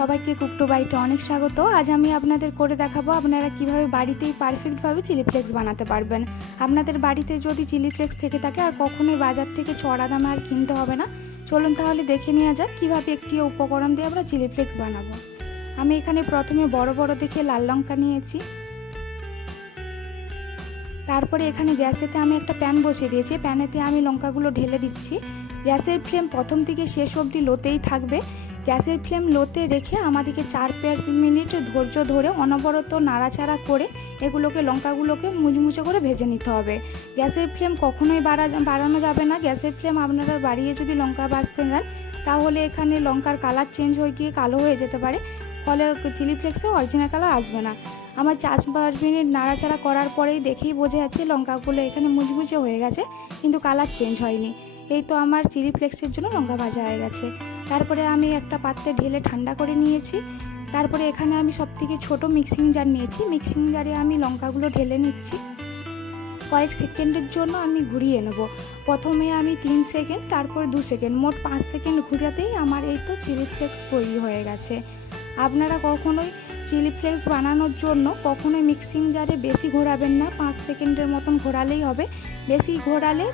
সবাইকে কুকটু বাইটে অনেক স্বাগত। আজ আমি আপনাদের করে দেখাবো আপনারা কীভাবে বাড়িতেই পারফেক্টভাবে চিলি ফ্লেক্স বানাতে পারবেন। আপনাদের বাড়িতে যদি চিলি ফ্লেক্স থেকে থাকে আর কখনোই বাজার থেকে চড়া দামে আর কিনতে হবে না। চলুন তাহলে দেখে নেওয়া যাক কীভাবে একটি উপকরণ দিয়ে আমরা চিলি ফ্লেক্স বানাবো। আমি এখানে প্রথমে বড় বড় দেখে লাল লঙ্কা নিয়েছি। তারপরে এখানে গ্যাসেতে আমি একটা প্যান বসিয়ে দিয়েছি। প্যানেতে আমি লঙ্কাগুলো ঢেলে দিচ্ছি। গ্যাসের ফ্লেম প্রথম থেকে শেষ অবধি লোতেই থাকবে। গ্যাসের ফ্লেম লোতে রেখে আমাদেরকে চার পাঁচ মিনিট ধৈর্য ধরে অনবরত নাড়াচাড়া করে এগুলোকে, লঙ্কাগুলোকে মুচমুচে করে ভেজে নিতে হবে। গ্যাসের ফ্লেম কখনোই বাড়া বাড়ানো যাবে না। গ্যাসের ফ্লেম আপনারা বাড়িয়ে যদি লঙ্কা বাজতে যান তাহলে এখানে লঙ্কার কালার চেঞ্জ হয়ে গিয়ে কালো হয়ে যেতে পারে। ফলে চিলি ফ্লেক্সের অরিজিনাল কালার আসবে না। আমার চার পাঁচ মিনিট নাড়াচাড়া করার পরেই দেখেই বোঝা যাচ্ছে লঙ্কাগুলো এখানে মুচমুচে হয়ে গেছে, কিন্তু কালার চেঞ্জ হয়নি। এই তো আমার চিলি ফ্লেক্সের জন্য লঙ্কা ভাজা হয়ে গেছে। তারপরে আমি একটা পাত্রে ঢেলে ঠান্ডা করে নিয়েছি। তারপরে এখানে আমি সব থেকে ছোটো মিক্সিং জার নিয়েছি। মিক্সিং জারে আমি লঙ্কাগুলো ঢেলে নিচ্ছি। কয়েক সেকেন্ডের জন্য আমি ঘুরিয়ে নেব। প্রথমে আমি তিন সেকেন্ড, তারপর দু সেকেন্ড, মোট পাঁচ সেকেন্ড ঘুরাতেই আমার এই তো চিলি ফ্লেক্স তৈরি হয়ে গেছে। আপনারা কখনোই চিলি ফ্লেক্স বানানোর জন্য কখনোই মিক্সিং জারে বেশি ঘোরাবেন না, পাঁচ সেকেন্ডের মতন ঘোরালেই হবে। বেশি ঘোরালে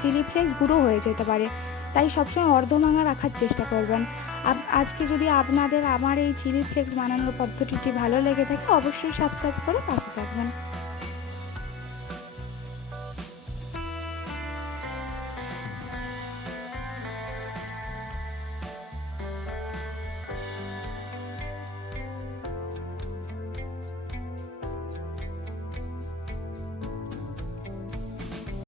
চিলি ফ্লেক্স গুঁড়ো হয়ে যেতে পারে। তাই সবসময় অর্ধভাঙা রাখার চেষ্টা করবেন। আজকে যদি আপনাদের আমার এই চিলি ফ্লেক্স বানানোর পদ্ধতিটি ভালো লেগে থাকে, অবশ্যই সাবস্ক্রাইব করে পাশে থাকবেন।